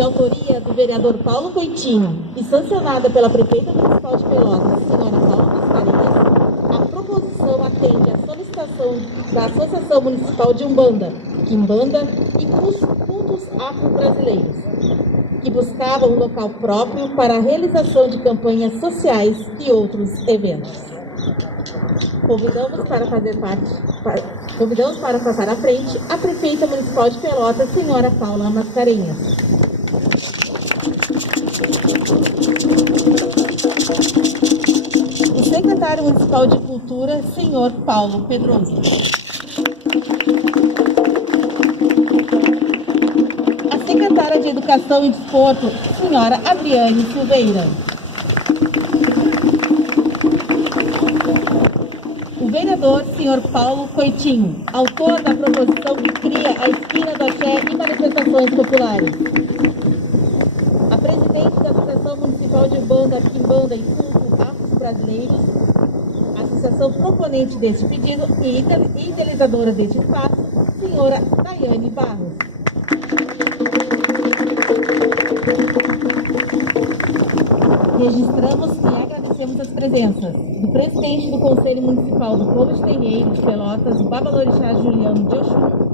de autoria do vereador Paulo Coitinho e sancionada pela prefeita municipal de Pelotas, senhora Paula Mascarenhas, a proposição atende à solicitação da Associação Municipal de Umbanda, Quimbanda e Cultos Afro-Brasileiros, que buscava um local próprio para a realização de campanhas sociais e outros eventos. Convidamos para passar à frente a prefeita municipal de Pelotas, senhora Paula Mascarenhas. O secretário municipal de Cultura, senhor Paulo Pedroso. A secretária de Educação e Desporto, senhora Adriane Silveira. O vereador, senhor Paulo Coitinho, autor da proposição que cria a esquina do axé e manifestações populares. A presidente da Associação Municipal de Umbanda, Quimbanda e Cultos Afro-Brasileiros, associação proponente deste pedido e idealizadora deste espaço, senhora Daiane Barros. Registramos e agradecemos as presenças do presidente do Conselho Municipal do Povo de Terreiro de Pelotas, o Babalorixá Juliano de Oxum,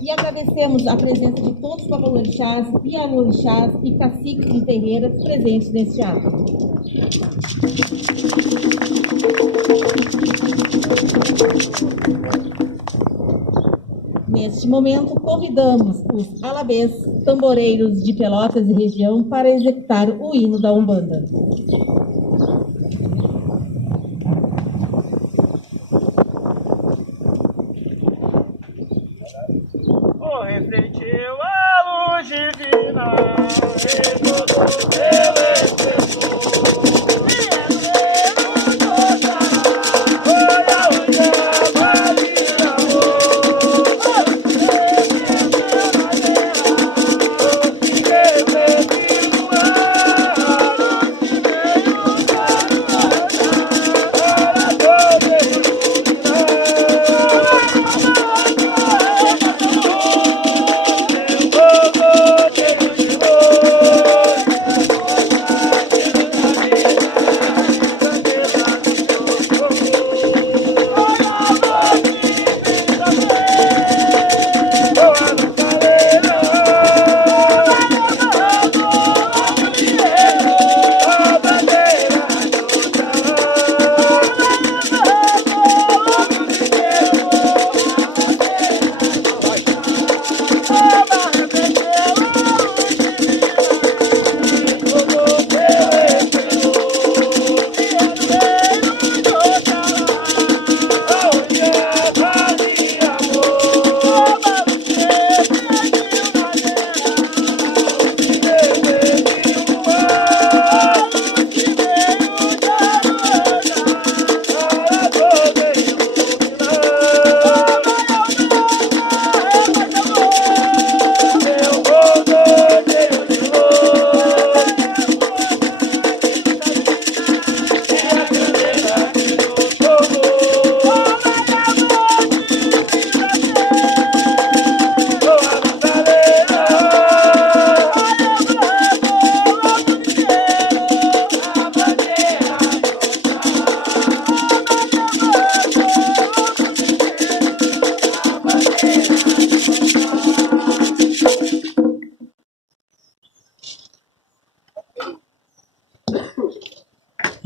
e agradecemos a presença de todos os babalorixás, pialorixás e caciques de terreiras presentes neste ato. Neste momento, convidamos os alabês tamboreiros de Pelotas e região para executar o hino da Umbanda. Refletiu a luz divina, retornou seu esplendor.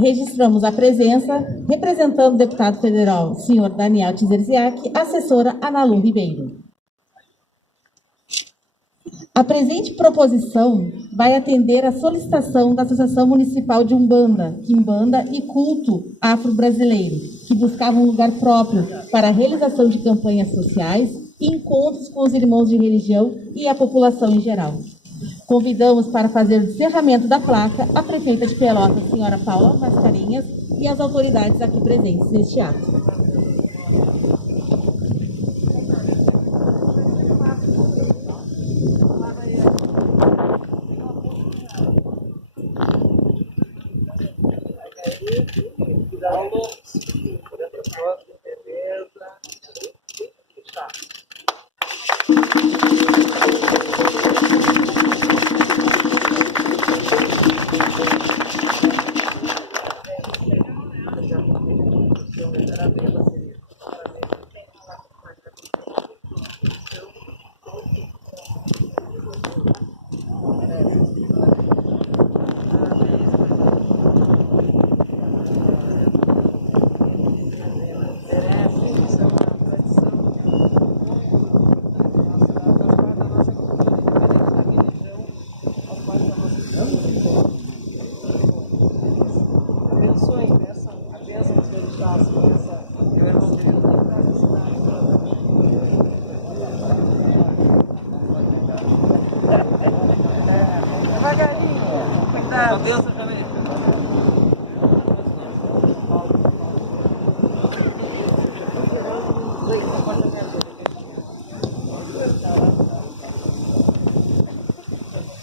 Registramos a presença, representando o deputado federal, senhor Daniel Tzerziak, assessora Analu Ribeiro. A presente proposição vai atender à solicitação da Associação Municipal de Umbanda, Quimbanda e Culto Afro-Brasileiro, que buscava um lugar próprio para a realização de campanhas sociais e encontros com os irmãos de religião e a população em geral. Convidamos para fazer o encerramento da placa a prefeita de Pelotas, senhora Paula Mascarenhas, e as autoridades aqui presentes neste ato. Cadê essa caneta?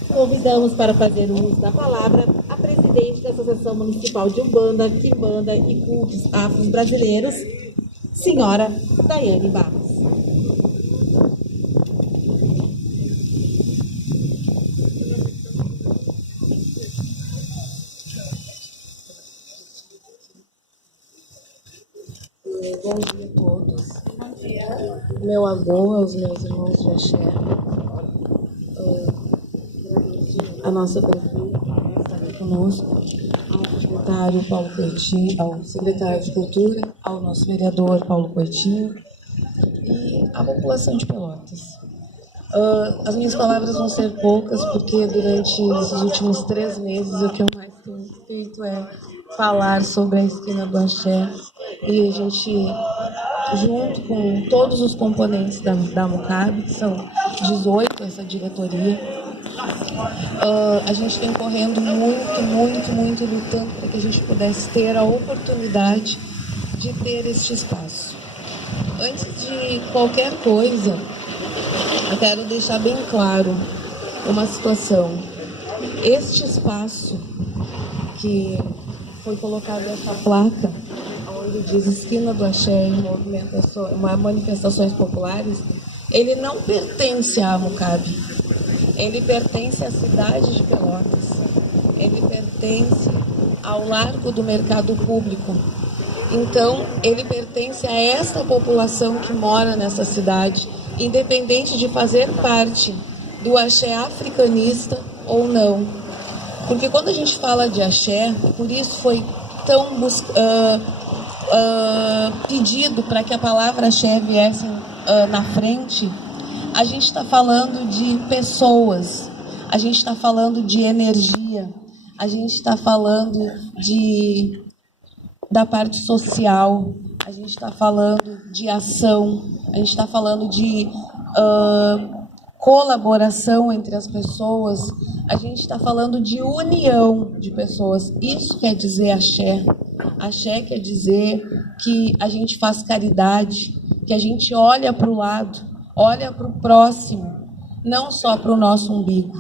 Convidamos para fazer uso da palavra a presidente da Associação Municipal de Umbanda, Quimbanda e Cultos Afros Brasileiros, senhora Daiane Barros. Bom dia a todos. Meu avô, aos meus irmãos de axé, a nossa prefeita está aqui conosco, ao secretário Paulo Coitinho, ao secretário de Cultura, ao nosso vereador Paulo Coitinho e à população de Pelotas. As minhas palavras vão ser poucas, porque durante esses últimos 3 meses o que eu mais tenho feito é falar sobre a esquina do axé, e a gente, junto com todos os componentes da MUCAB, que são 18 essa diretoria, a gente vem correndo muito lutando para que a gente pudesse ter a oportunidade de ter este espaço. Antes de qualquer coisa, eu quero deixar bem claro uma situação. Este espaço que foi colocado essa placa, onde diz Esquina do Axé em manifestações populares, ele não pertence à MUCAB. Ele pertence à cidade de Pelotas. Ele pertence ao Largo do Mercado Público. Então, ele pertence a essa população que mora nessa cidade, independente de fazer parte do axé africanista ou não. Porque quando a gente fala de axé, por isso foi tão pedido para que a palavra axé viesse na frente, a gente está falando de pessoas, a gente está falando de energia, a gente está falando da parte social, a gente está falando de ação, a gente está falando de colaboração entre as pessoas, a gente está falando de união de pessoas. Isso quer dizer axé. Axé quer dizer que a gente faz caridade, que a gente olha para o lado, olha para o próximo, não só para o nosso umbigo.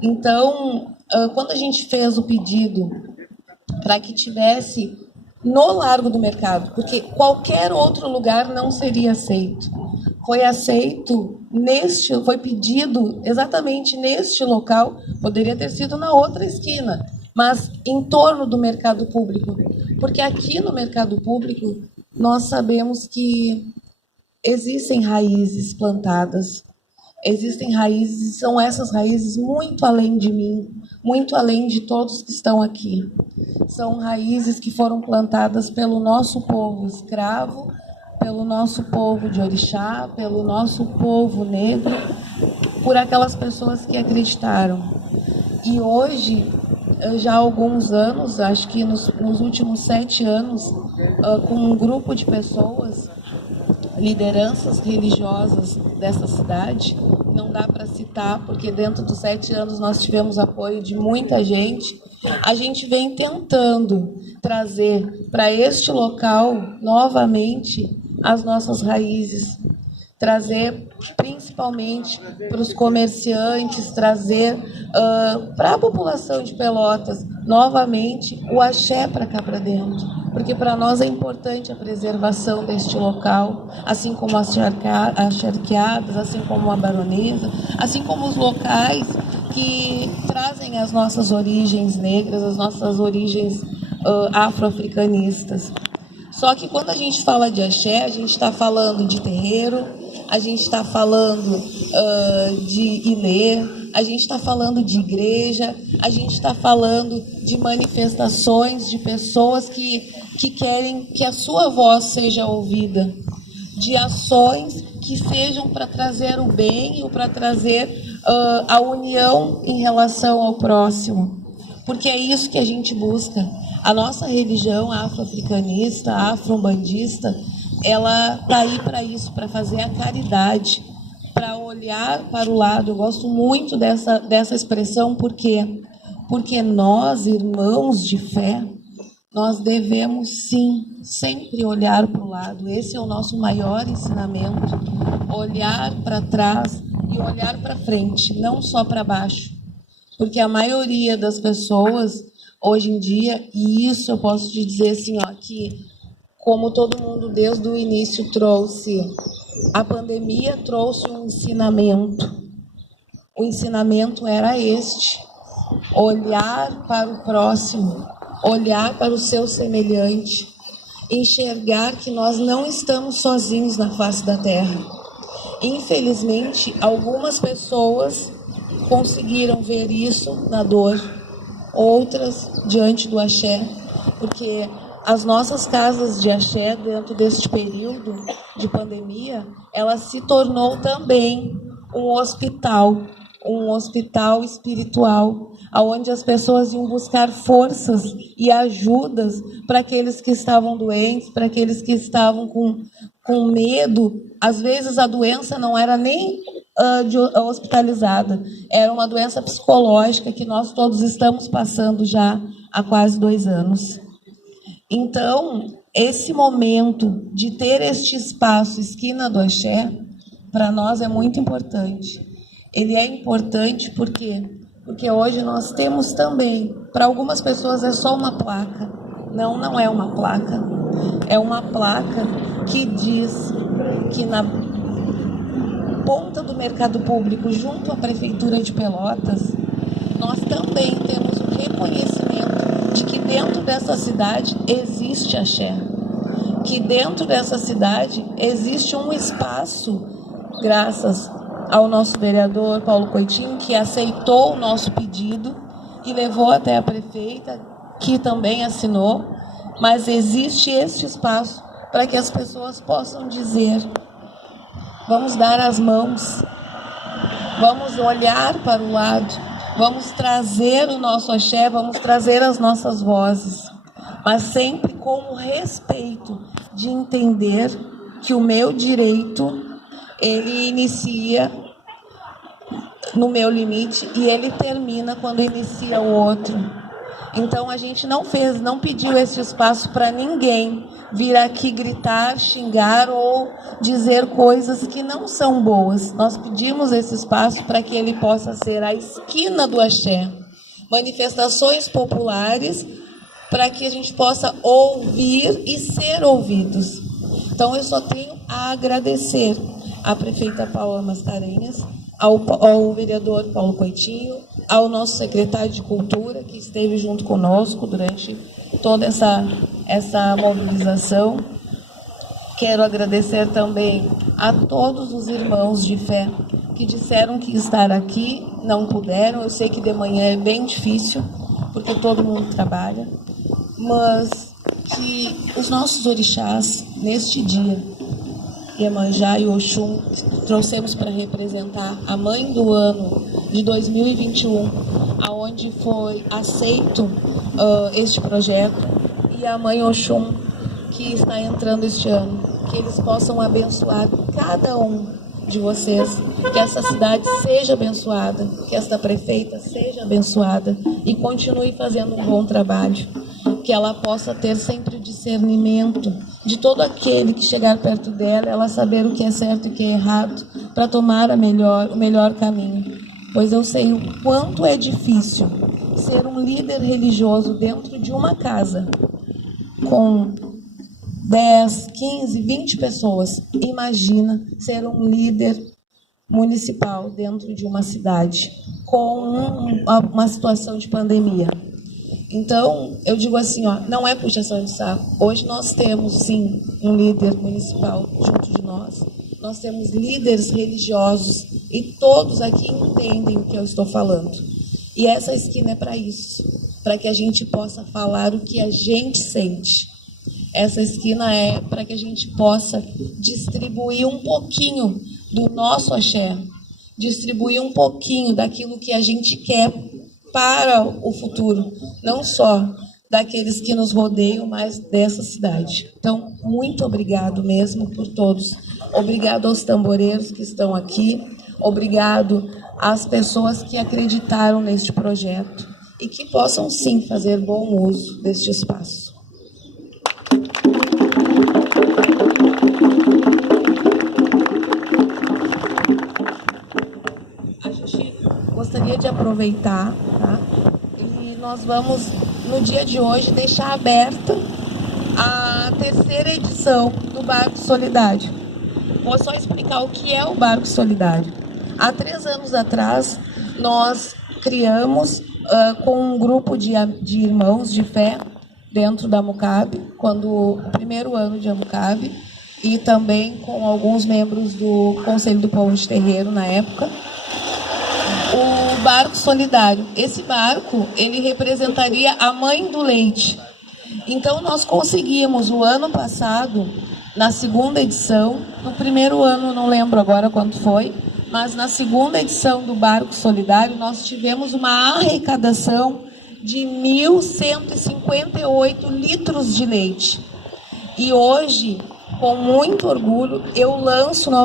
Então, quando a gente fez o pedido para que tivesse no Largo do Mercado, porque qualquer outro lugar não seria aceito. Foi aceito foi pedido exatamente neste local, poderia ter sido na outra esquina, mas em torno do mercado público, porque aqui no mercado público nós sabemos que existem raízes plantadas, existem raízes, e são essas raízes muito além de mim, muito além de todos que estão aqui. São raízes que foram plantadas pelo nosso povo escravo, pelo nosso povo de orixá, pelo nosso povo negro, por aquelas pessoas que acreditaram. E hoje, já há alguns anos, acho que nos últimos 7 anos, com um grupo de pessoas, lideranças religiosas dessa cidade, não dá para citar, porque dentro dos 7 anos nós tivemos apoio de muita gente, a gente vem tentando trazer para este local, novamente, as nossas raízes, trazer principalmente para os comerciantes, trazer para a população de Pelotas, novamente, o axé para cá para dentro, porque para nós é importante a preservação deste local, assim como as charqueadas, assim como a baronesa, assim como os locais que trazem as nossas origens negras, as nossas origens afro-africanistas. Só que quando a gente fala de axé, a gente está falando de terreiro, a gente está falando de ilê, a gente está falando de igreja, a gente está falando de manifestações de pessoas que querem que a sua voz seja ouvida, de ações que sejam para trazer o bem ou para trazer a união em relação ao próximo, porque é isso que a gente busca. A nossa religião afro-africanista, afro-umbandista, ela está aí para isso, para fazer a caridade, para olhar para o lado. Eu gosto muito dessa expressão, por quê? porque nós, irmãos de fé, nós devemos sim sempre olhar para o lado. Esse é o nosso maior ensinamento, olhar para trás e olhar para frente, não só para baixo. Porque a maioria das pessoas, hoje em dia, e isso eu posso te dizer assim, ó, que como todo mundo desde o início trouxe, a pandemia trouxe um ensinamento. O ensinamento era este: olhar para o próximo, olhar para o seu semelhante, enxergar que nós não estamos sozinhos na face da terra. Infelizmente, algumas pessoas conseguiram ver isso na dor, outras diante do axé, porque as nossas casas de axé, dentro deste período de pandemia, ela se tornou também um hospital espiritual, onde as pessoas iam buscar forças e ajudas para aqueles que estavam doentes, para aqueles que estavam com medo. Às vezes a doença não era nem hospitalizada, era uma doença psicológica que nós todos estamos passando já há quase 2 anos. Então, esse momento de ter este espaço Esquina do Axé, para nós é muito importante. Ele é importante porque hoje nós temos também, para algumas pessoas é só uma placa. Não, não é uma placa. É uma placa que diz que na ponta do mercado público, junto à Prefeitura de Pelotas, nós também temos o reconhecimento de que dentro dessa cidade existe axé. Que dentro dessa cidade existe um espaço, graças ao nosso vereador Paulo Coitinho, que aceitou o nosso pedido e levou até a prefeita, que também assinou, mas existe este espaço para que as pessoas possam dizer: vamos dar as mãos, vamos olhar para o lado, vamos trazer o nosso axé, vamos trazer as nossas vozes, mas sempre com o respeito de entender que o meu direito, ele inicia no meu limite e ele termina quando inicia o outro. Então a gente não pediu esse espaço para ninguém vir aqui gritar, xingar ou dizer coisas que não são boas. Nós pedimos esse espaço para que ele possa ser a esquina do axé, manifestações populares, para que a gente possa ouvir e ser ouvidos. Então eu só tenho a agradecer à prefeita Paula Mascarenhas, ao vereador Paulo Coitinho, ao nosso secretário de Cultura, que esteve junto conosco durante toda essa mobilização. Quero agradecer também a todos os irmãos de fé que disseram que estar aqui, não puderam. Eu sei que de manhã é bem difícil, porque todo mundo trabalha, mas que os nossos orixás, neste dia, Iemanjá e Oxum, trouxemos para representar a mãe do ano de 2021, aonde foi aceito este projeto, e a mãe Oxum, que está entrando este ano, que eles possam abençoar cada um de vocês, que essa cidade seja abençoada, que esta prefeita seja abençoada e continue fazendo um bom trabalho, que ela possa ter sempre o discernimento de todo aquele que chegar perto dela, ela saber o que é certo e o que é errado, para tomar o melhor caminho. Pois eu sei o quanto é difícil ser um líder religioso dentro de uma casa com 10, 15, 20 pessoas. Imagina ser um líder municipal dentro de uma cidade com uma situação de pandemia. Então, eu digo assim, ó, não é puxação de saco. Hoje nós temos, sim, um líder municipal junto de nós. Nós temos líderes religiosos e todos aqui entendem o que eu estou falando. E essa esquina é para isso, para que a gente possa falar o que a gente sente. Essa esquina é para que a gente possa distribuir um pouquinho do nosso axé, distribuir um pouquinho daquilo que a gente quer para o futuro, não só daqueles que nos rodeiam, mas dessa cidade. Então, muito obrigado mesmo por todos. Obrigado aos tamboreiros que estão aqui, obrigado às pessoas que acreditaram neste projeto e que possam, sim, fazer bom uso deste espaço. A gente gostaria de aproveitar, tá? E nós vamos, no dia de hoje, deixar aberta a terceira edição do Barco Solidário. Vou só explicar o que é o Barco Solidário. Há 3 anos atrás, nós criamos com um grupo de irmãos de fé dentro da Amucabe, o primeiro ano de Amucabe, e também com alguns membros do Conselho do Povo de Terreiro na época, o Barco Solidário. Esse barco, ele representaria a mãe do leite. Então, nós conseguimos, o ano passado, na segunda edição, no primeiro ano, não lembro agora quanto foi, mas na segunda edição do Barco Solidário, nós tivemos uma arrecadação de 1.158 litros de leite. E hoje, com muito orgulho, eu lanço novamente